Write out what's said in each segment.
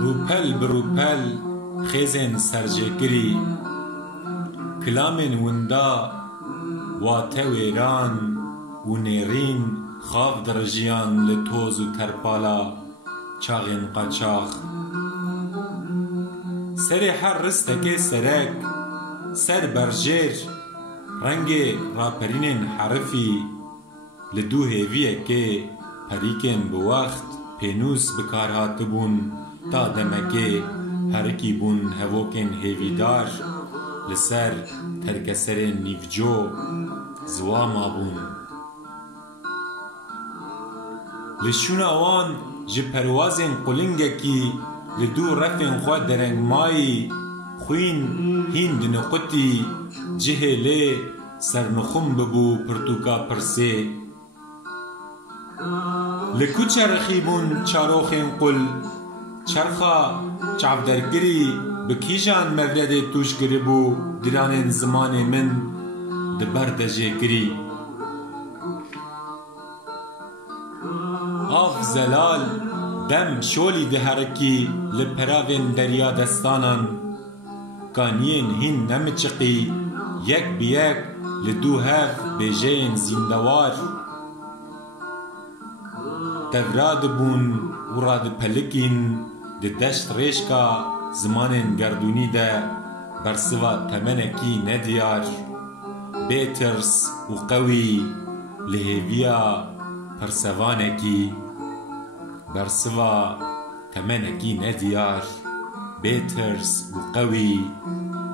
روپل بروپل خیزن سرجگری کلامن وندا واته ویران و نیرین خاف درجیان لتوز و ترپالا چاغن قاچاق سر هر رستک سرک سر برجر رنگ راپرین حرفی لدو هیویه که پریکن بوقت پینوس بکار هاتبون تا دمکه هرکی بون هوکن هیویدار لسر ترکسر نیفجو زواما بون لشون اوان جه پروازن قلنگکی لدو رفن خواه درنگ مایی خوین هین دنقوتی جه لی سرنخم ببو پرتوکا پرسه لکو چرخیبون چاروخین قل چرخا چعفدرگری بکیجان مولد توش گریبو درانن زمان من دبردجه گری آف زلال دم شولی دهرکی لپراوین دریا دستانان کانین هین نمچقی یک بیک لدو هف بیجین زیندوار توراد بون و راد پلکین ده دشت ریشکا زمان گردونی ده برسوا تمنکی ندیار بیترس و قوی لهویا پرسوانکی برسوا تمنکی ندیار بیترس و قوی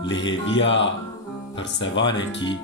لهویا پرسوانکی